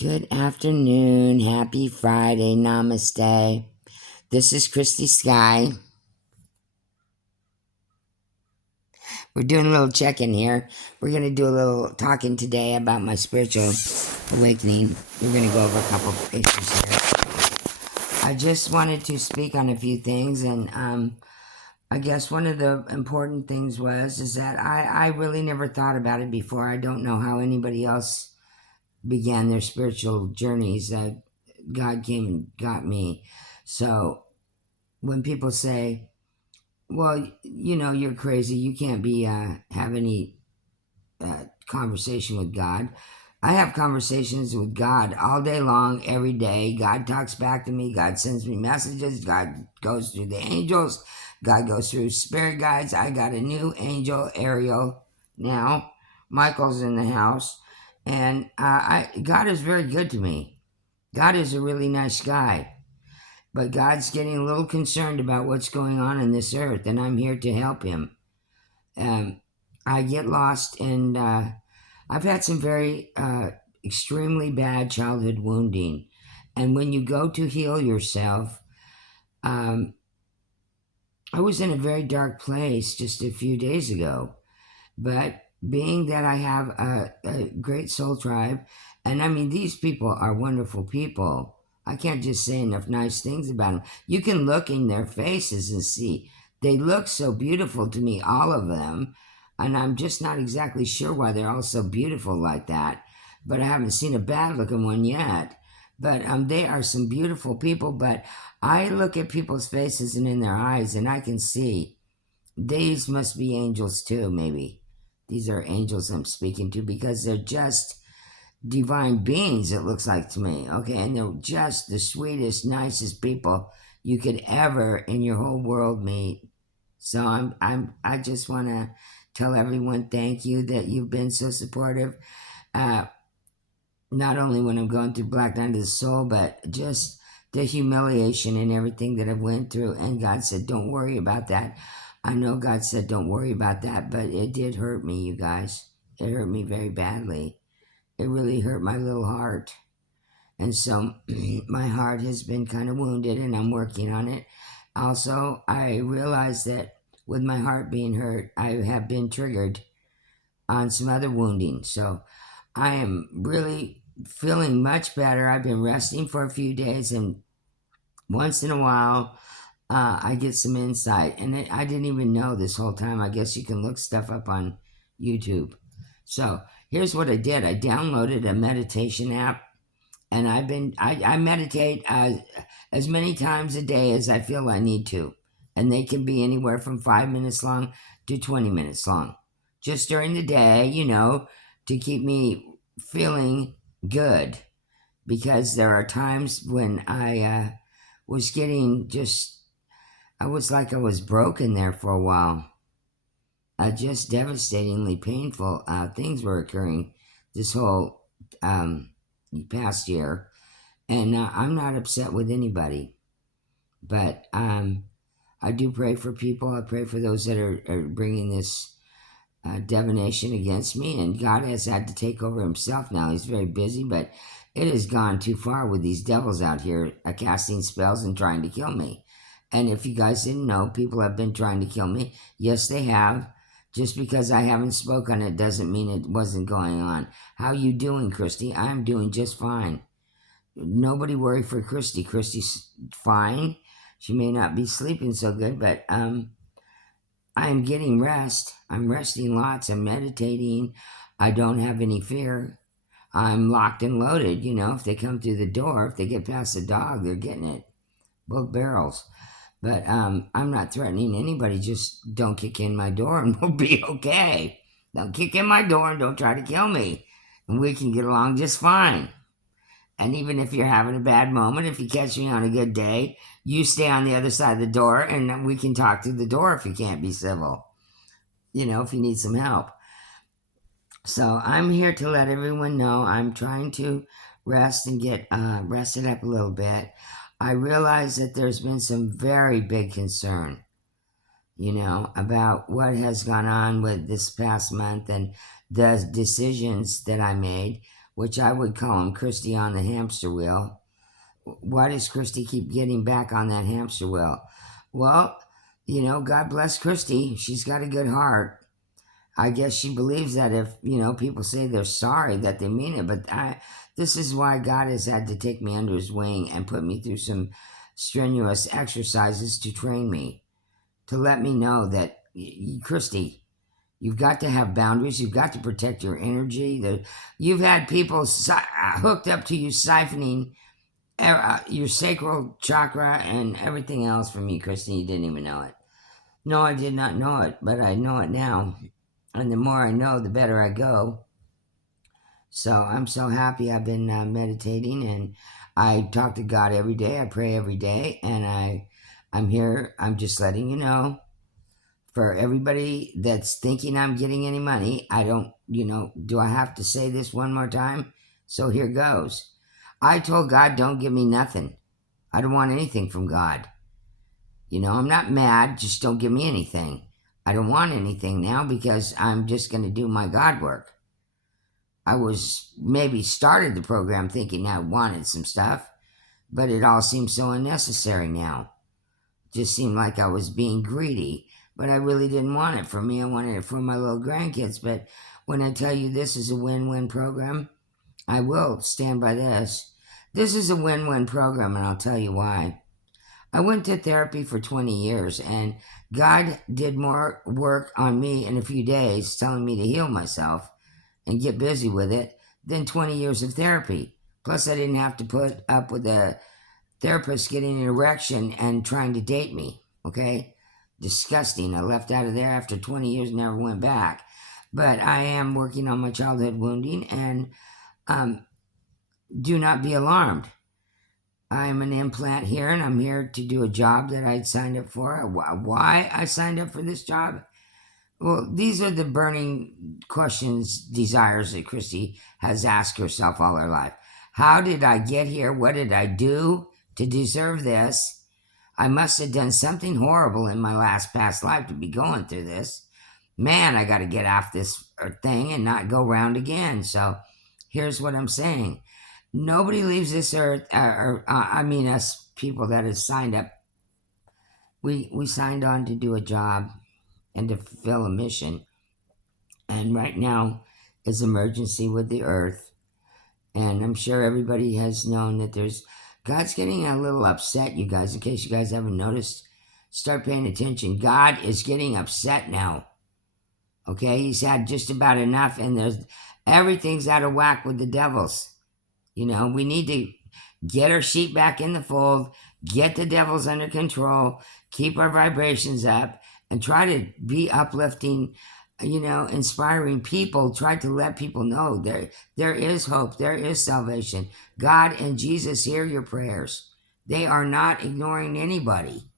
Good afternoon. Happy Friday. Namaste. This is Christy Sky. We're doing a little check in here. We're going to do a little talking today about my spiritual awakening. We're going to go over a couple of issues here. I just wanted to speak on a few things, and I guess one of the important things is that I really never thought about it before. I don't know how anybody else began their spiritual journeys. God came and got me. So when people say, well, you're crazy, you can't be have any conversation with God. I have conversations with God all day long, every day. God talks back to me. God sends me messages. God goes through the angels. God goes through spirit guides. I got a new angel, Ariel, now. Michael's in the house. And God is very good to me. God is a really nice guy. But God's getting a little concerned about what's going on in this earth, and I'm here to help him. I get lost, and I've had some very extremely bad childhood wounding. And when you go to heal yourself, I was in a very dark place just a few days ago. But being that I have a great soul tribe, and I mean, these people are wonderful people. I can't just say enough nice things about them. You can look in their faces and see they look so beautiful to me, all of them. And I'm just not exactly sure why they're all so beautiful like that. But I haven't seen a bad looking one yet. But they are some beautiful people. But I look at people's faces and in their eyes, and I can see these must be angels too, maybe. These are angels I'm speaking to because they're just divine beings, it looks like to me. Okay, and they're just the sweetest, nicest people you could ever in your whole world meet. So I just want to tell everyone thank you that you've been so supportive. Not only when I'm going through Black Night of the Soul, but just the humiliation and everything that I've went through. And God said, don't worry about that. I know God said, don't worry about that, but it did hurt me, you guys. It hurt me very badly. It really hurt my little heart. And so my heart has been kind of wounded, and I'm working on it. Also, I realized that with my heart being hurt, I have been triggered on some other wounding. So I am really feeling much better. I've been resting for a few days, and once in a while, I get some insight. And I didn't even know this whole time. I guess you can look stuff up on YouTube. So here's what I did. I downloaded a meditation app, and I meditate as many times a day as I feel I need to. And they can be anywhere from 5 minutes long to 20 minutes long. Just during the day, to keep me feeling good. Because there are times when I was getting I was like I was broken there for a while. Just devastatingly painful things were occurring this whole past year. And I'm not upset with anybody. But I do pray for people. I pray for those that are bringing this divination against me. And God has had to take over himself now. He's very busy, but it has gone too far with these devils out here casting spells and trying to kill me. And if you guys didn't know, people have been trying to kill me. Yes, they have. Just because I haven't spoken it doesn't mean it wasn't going on. How you doing, Christy? I'm doing just fine. Nobody worry for Christy. Christy's fine. She may not be sleeping so good, but I'm getting rest. I'm resting lots. I'm meditating. I don't have any fear. I'm locked and loaded. If they come through the door, if they get past the dog, they're getting it. Both barrels. But I'm not threatening anybody. Just don't kick in my door and we'll be okay. Don't kick in my door and don't try to kill me. And we can get along just fine. And even if you're having a bad moment, if you catch me on a good day, you stay on the other side of the door and we can talk through the door if you can't be civil, if you need some help. So I'm here to let everyone know I'm trying to rest and get rested up a little bit. I realize that there's been some very big concern, about what has gone on with this past month and the decisions that I made, which I would call him Christy on the hamster wheel. Why does Christy keep getting back on that hamster wheel? Well, God bless Christy. She's got a good heart. I guess she believes that if, people say they're sorry, that they mean it. But this is why God has had to take me under his wing and put me through some strenuous exercises to train me, to let me know that, Christy, you've got to have boundaries. You've got to protect your energy. You've had people hooked up to you siphoning your sacral chakra and everything else from you, Christy. You didn't even know it. No, I did not know it, but I know it now. And the more I know, the better I go. So I'm so happy. I've been meditating, and I talk to God every day. I pray every day, and I'm here. I'm just letting you know, for everybody that's thinking I'm getting any money, I don't, do I have to say this one more time? So here goes. I told God, don't give me nothing. I don't want anything from God. I'm not mad, just don't give me anything. I don't want anything now because I'm just going to do my God work. I was maybe started the program thinking I wanted some stuff, but it all seems so unnecessary now. Just seemed like I was being greedy, but I really didn't want it for me. I wanted it for my little grandkids. But when I tell you this is a win-win program, I will stand by this. This is a win-win program, and I'll tell you why. I went to therapy for 20 years, and God did more work on me in a few days, telling me to heal myself and get busy with it, than 20 years of therapy. Plus, I didn't have to put up with a therapist getting an erection and trying to date me, okay? Disgusting. I left out of there after 20 years, never went back. But I am working on my childhood wounding, and do not be alarmed. I'm an implant here, and I'm here to do a job that I'd signed up for. Why I signed up for this job? Well, these are the burning questions, desires that Christy has asked herself all her life. How did I get here? What did I do to deserve this? I must have done something horrible in my past life to be going through this. Man, I got to get off this thing and not go round again. So here's what I'm saying. Nobody leaves this earth, us people that have signed up, we signed on to do a job and to fulfill a mission. And right now is emergency with the earth. And I'm sure everybody has known that God's getting a little upset, you guys, in case you guys haven't noticed. Start paying attention. God is getting upset now. Okay, he's had just about enough, and everything's out of whack with the devils. We need to get our sheep back in the fold, get the devils under control, keep our vibrations up, and try to be uplifting, inspiring people. Try to let people know there is hope, there is salvation. God and Jesus hear your prayers. They are not ignoring anybody.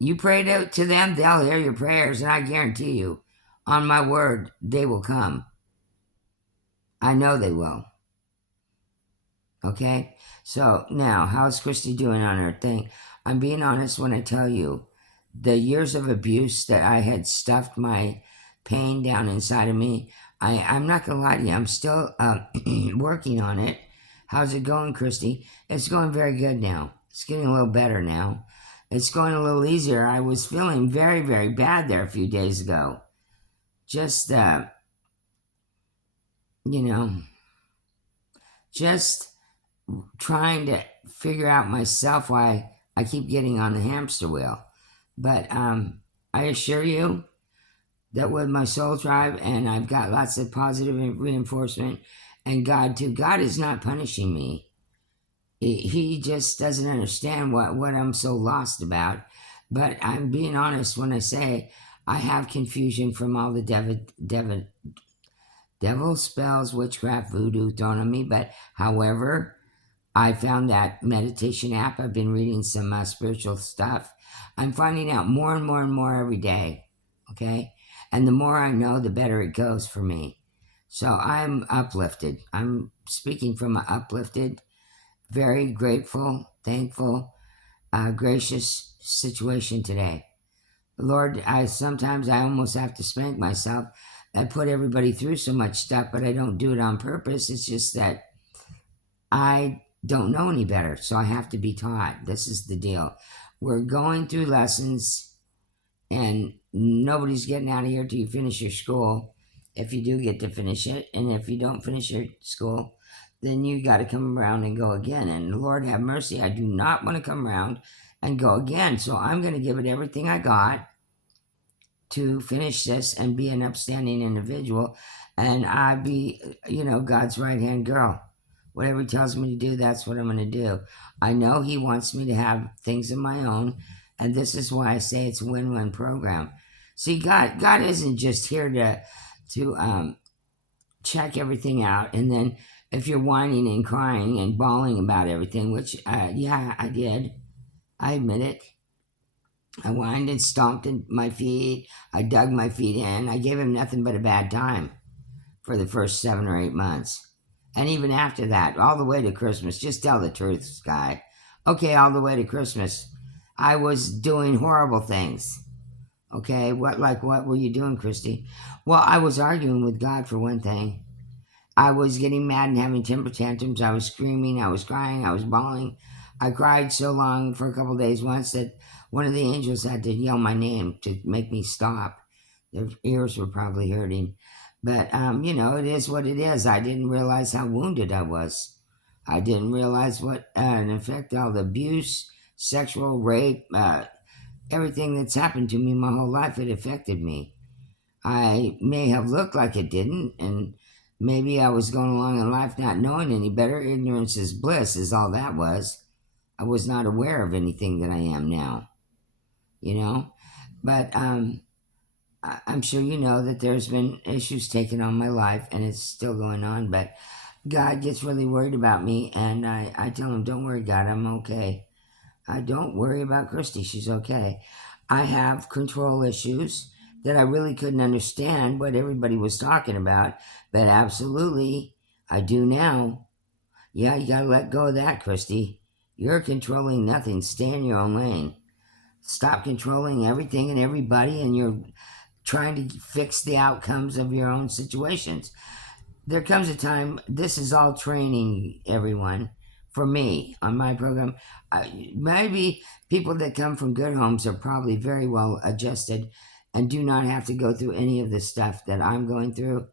You pray to them, they'll hear your prayers, and I guarantee you, on my word, they will come. I know they will. Okay? So now, how's Christy doing on her thing? I'm being honest when I tell you, the years of abuse that I had stuffed my pain down inside of me, I'm not going to lie to you, I'm still working on it. How's it going, Christy? It's going very good now. It's getting a little better now. It's going a little easier. I was feeling very, very bad there a few days ago. Just, just trying to figure out myself why I keep getting on the hamster wheel. But I assure you that with my soul tribe, and I've got lots of positive reinforcement, and God too. God is not punishing me. He just doesn't understand what I'm so lost about. But I'm being honest when I say I have confusion from all the devil spells, witchcraft, voodoo thrown on me. But however, I found that meditation app. I've been reading some spiritual stuff. I'm finding out more and more and more every day. Okay? And the more I know, the better it goes for me. So I'm uplifted. I'm speaking from an uplifted, very grateful, thankful, gracious situation today. Lord, sometimes I almost have to spank myself I put everybody through so much stuff, but I don't do it on purpose. It's just that I don't know any better, so I have to be taught. This is the deal. We're going through lessons, and nobody's getting out of here till you finish your school. If you do get to finish it, and if you don't finish your school, then you got to come around and go again. And Lord have mercy, I do not want to come around and go again. So I'm going to give it everything I got to finish this and be an upstanding individual. And I be, God's right hand girl. Whatever he tells me to do, that's what I'm going to do. I know he wants me to have things of my own. And this is why I say it's a win-win program. See, God isn't just here to check everything out. And then if you're whining and crying and bawling about everything, which, yeah, I did. I admit it. I whined and stomped in my feet. I dug my feet in. I gave him nothing but a bad time for the first 7 or 8 months. And even after that, all the way to Christmas, just tell the truth, Sky. Okay, all the way to Christmas, I was doing horrible things. Okay, what were you doing, Christy? Well, I was arguing with God for one thing. I was getting mad and having temper tantrums. I was screaming, I was crying, I was bawling. I cried so long for a couple of days once that one of the angels had to yell my name to make me stop. Their ears were probably hurting. But, it is what it is. I didn't realize how wounded I was. I didn't realize what an effect all the abuse, sexual rape, everything that's happened to me my whole life, it affected me. I may have looked like it didn't, and maybe I was going along in life not knowing any better. Ignorance is bliss, is all that was. I was not aware of anything that I am now, But I'm sure you know that there's been issues taken on my life, and it's still going on, but God gets really worried about me, and I tell him, don't worry, God, I'm okay. I don't worry about Christy, she's okay. I have control issues that I really couldn't understand what everybody was talking about, but absolutely, I do now. Yeah, you gotta let go of that, Christy. You're controlling nothing. Stay in your own lane. Stop controlling everything and everybody, and you're trying to fix the outcomes of your own situations. There comes a time, this is all training, everyone, for me on my program. Maybe people that come from good homes are probably very well adjusted and do not have to go through any of the stuff that I'm going through.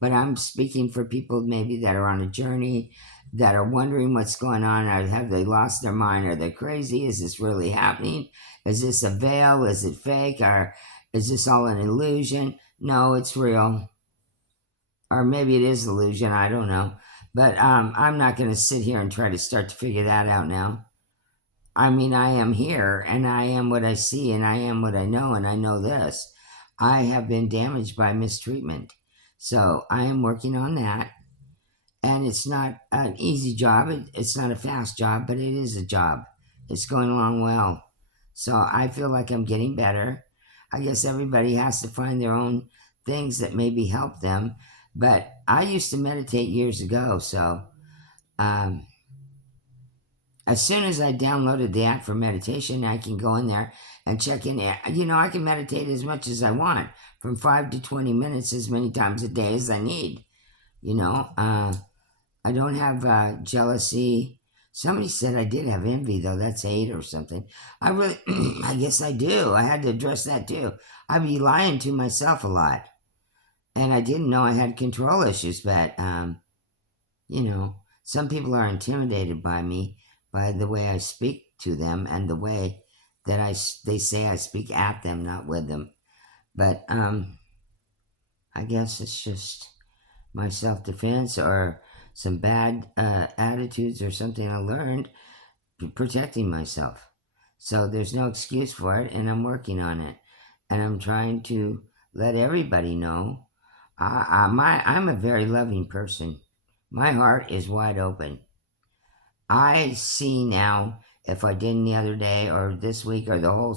But I'm speaking for people maybe that are on a journey, that are wondering what's going on. Have they lost their mind? Are they crazy? Is this really happening? Is this a veil? Is it fake? Or is this all an illusion? No, it's real. Or maybe it is illusion. I don't know. But I'm not going to sit here and try to start to figure that out now. I mean, I am here, and I am what I see, and I am what I know, and I know this. I have been damaged by mistreatment. So I am working on that. And it's not an easy job. It's not a fast job, but it is a job. It's going along well. So I feel like I'm getting better. I guess everybody has to find their own things that maybe help them. But I used to meditate years ago. So as soon as I downloaded the app for meditation, I can go in there and check in. I can meditate as much as I want, from 5 to 20 minutes, as many times a day as I need. I don't have jealousy. Somebody said I did have envy, though. That's hate or something. I guess I do. I had to address that too. I'd be lying to myself a lot. And I didn't know I had control issues, but, some people are intimidated by me, by the way I speak to them and the way that they say I speak at them, not with them. But I guess it's just my self-defense or some bad attitudes or something I learned protecting myself. So there's no excuse for it, and I'm working on it. And I'm trying to let everybody know I'm a very loving person. My heart is wide open. I see now, if I didn't the other day or this week or the whole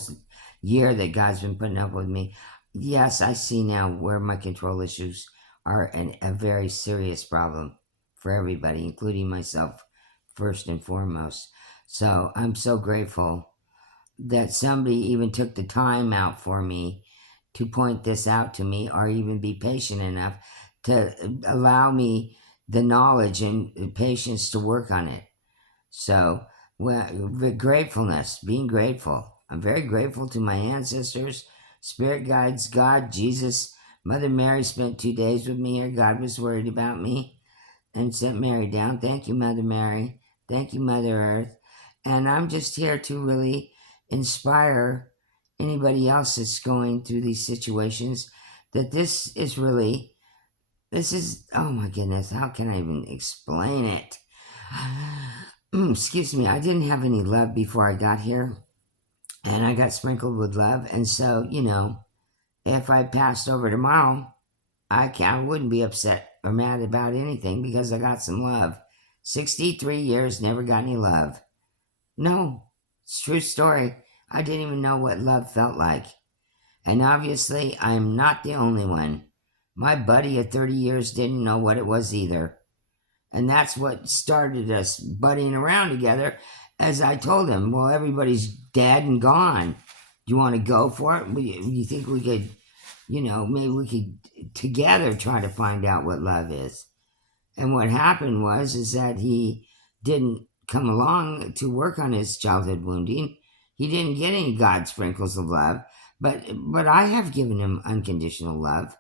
year that God's been putting up with me, yes, I see now where my control issues are a very serious problem for everybody, including myself, first and foremost. So I'm so grateful that somebody even took the time out for me to point this out to me or even be patient enough to allow me the knowledge and patience to work on it. So, well, the gratefulness, being grateful. I'm very grateful to my ancestors, spirit guides, God, Jesus. Mother Mary spent 2 days with me here. God was worried about me and sent Mary down. Thank you, Mother Mary. Thank you, Mother Earth. And I'm just here to really inspire anybody else that's going through these situations that this is, oh my goodness, how can I even explain it? Excuse me, I didn't have any love before I got here, and I got sprinkled with love. And so, if I passed over tomorrow, I wouldn't be upset or mad about anything because I got some love. 63 years, never got any love. No, it's a true story. I didn't even know what love felt like. And obviously, I am not the only one. My buddy of 30 years didn't know what it was either. And that's what started us buddying around together. As I told him, well, everybody's dead and gone. Do you want to go for it? You think we could, maybe we could together try to find out what love is? And what happened is that he didn't come along to work on his childhood wounding. He didn't get any God sprinkles of love, but I have given him unconditional love.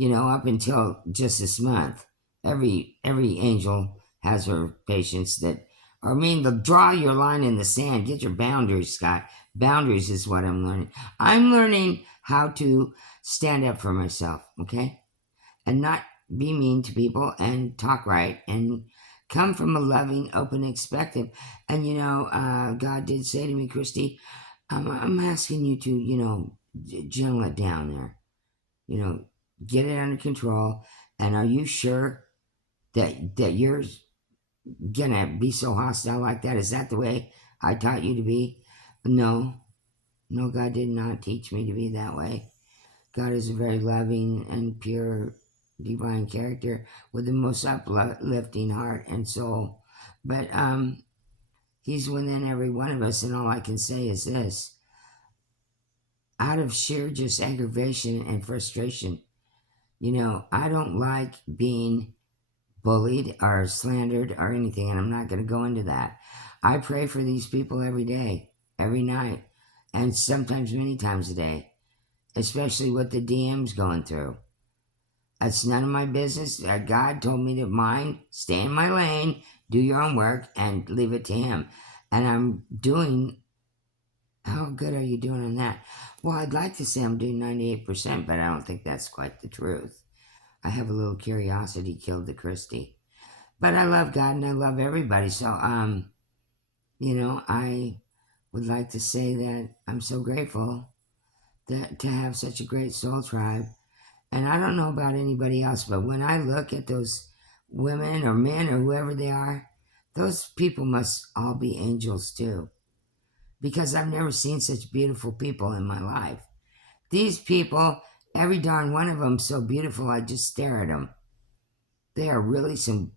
Up until just this month, every angel has her patients that. Or I mean, they'll draw your line in the sand. Get your boundaries, Scott. Boundaries is what I'm learning. I'm learning how to stand up for myself, okay? And not be mean to people and talk right and come from a loving, open perspective. And, God did say to me, Christy, I'm asking you to, gentle it down there. Get it under control. And are you sure that you're gonna be so hostile like that? Is that the way I taught you to be? No, God did not teach me to be that way. God is a very loving and pure divine character with the most uplifting heart and soul. But he's within every one of us, and all I can say is this. Out of sheer just aggravation and frustration, I don't like being bullied or slandered or anything, and I'm not going to go into that. I pray for these people every day, every night, and sometimes many times a day, especially with the DMs going through. That's none of my business. God told me to stay in my lane, do your own work, and leave it to him. And I'm doing. How good are you doing on that? Well, I'd like to say I'm doing 98%, but I don't think that's quite the truth. I have a little curiosity killed the Christy. But I love God and I love everybody. So, I would like to say that I'm so grateful to have such a great soul tribe. And I don't know about anybody else, but when I look at those women or men or whoever they are, those people must all be angels too. Because I've never seen such beautiful people in my life. These people, every darn one of them so beautiful, I just stare at them. They are really some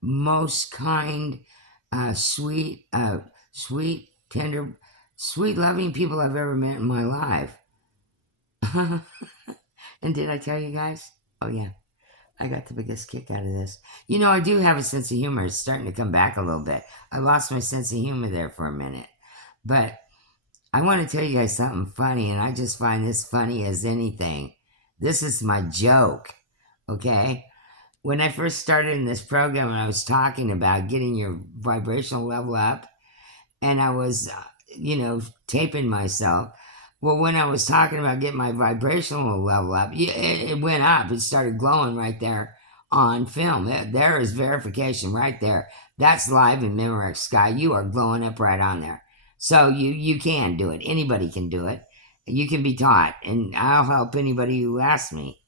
most kind, sweet, tender, sweet, loving people I've ever met in my life. And did I tell you guys? Oh, yeah. I got the biggest kick out of this. I do have a sense of humor. It's starting to come back a little bit. I lost my sense of humor there for a minute. But I want to tell you guys something funny, and I just find this funny as anything. This is my joke, okay? When I first started in this program and I was talking about getting your vibrational level up, and I was, taping myself. Well, when I was talking about getting my vibrational level up, it went up. It started glowing right there on film. There is verification right there. That's live in Memorex Sky. You are glowing up right on there. So you can do it. Anybody can do it. You can be taught, and I'll help anybody who asks me.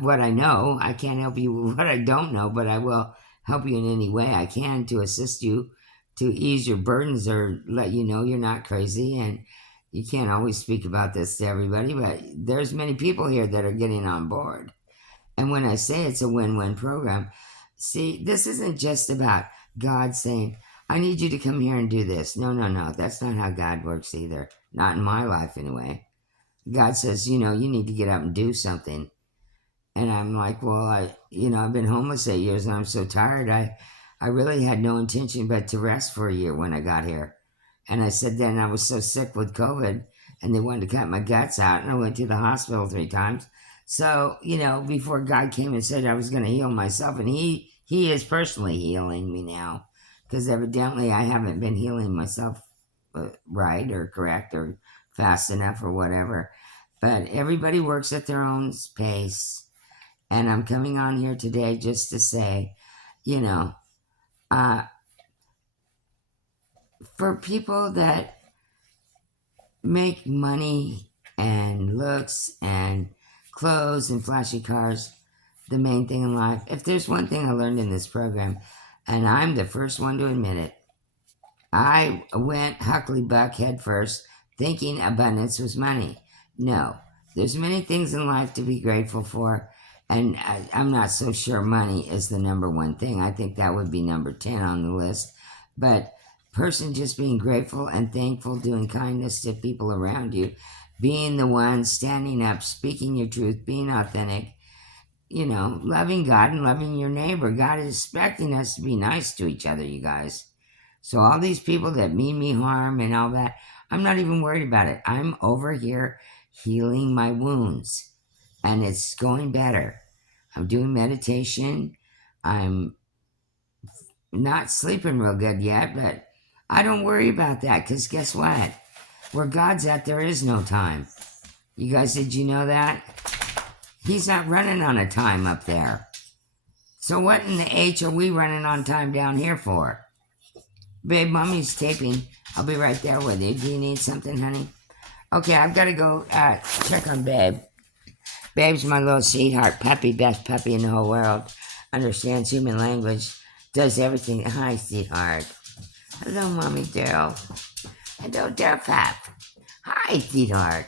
What I know, I can't help you with what I don't know, but I will help you in any way I can to assist you to ease your burdens or let you know you're not crazy. And you can't always speak about this to everybody, but there's many people here that are getting on board. And when I say it's a win-win program, see, this isn't just about God saying, I need you to come here and do this. No. That's not how God works either. Not in my life, anyway. God says, you know, you need to get up and do something. And I'm like, well, I've been homeless 8 years and I'm so tired. I really had no intention but to rest for a year when I got here. And I said, then I was so sick with COVID and they wanted to cut my guts out and I went to the hospital 3 times. So, before God came and said I was going to heal myself, and he is personally healing me now because evidently I haven't been healing myself right or correct or fast enough or whatever. But everybody works at their own pace. And I'm coming on here today just to say, you know, uh, for people that make money and looks and clothes and flashy cars the main thing in life, if there's one thing I learned in this program, and I'm the first one to admit it, I went huckly buck head first thinking abundance was money. No, there's many things in life to be grateful for, and I'm not so sure money is the number one thing. I think that would be number 10 on the list. But person just being grateful and thankful, doing kindness to people around you, being the one standing up, speaking your truth, being authentic, loving God and loving your neighbor. God is expecting us to be nice to each other, you guys. So all these people that mean me harm and all that, I'm not even worried about it. I'm over here healing my wounds and it's going better. I'm doing meditation. I'm not sleeping real good yet, but I don't worry about that because guess what? Where God's at, there is no time. You guys, did you know that? He's not running on a time up there. So what in the H are we running on time down here for? Babe, mommy's taping. I'll be right there with you. Do you need something, honey? Okay, I've got to go check on Babe. Babe's my little sweetheart puppy, best puppy in the whole world. Understands human language, does everything. Hi, sweetheart. Hello, Mommy Daryl. Hello, Daryl Pap. Hi, sweetheart.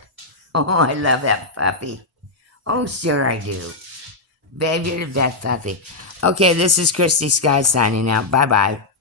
Oh, I love that puppy. Oh, sure I do. Babe, you're the best puppy. Okay, this is Christy Sky signing out. Bye-bye.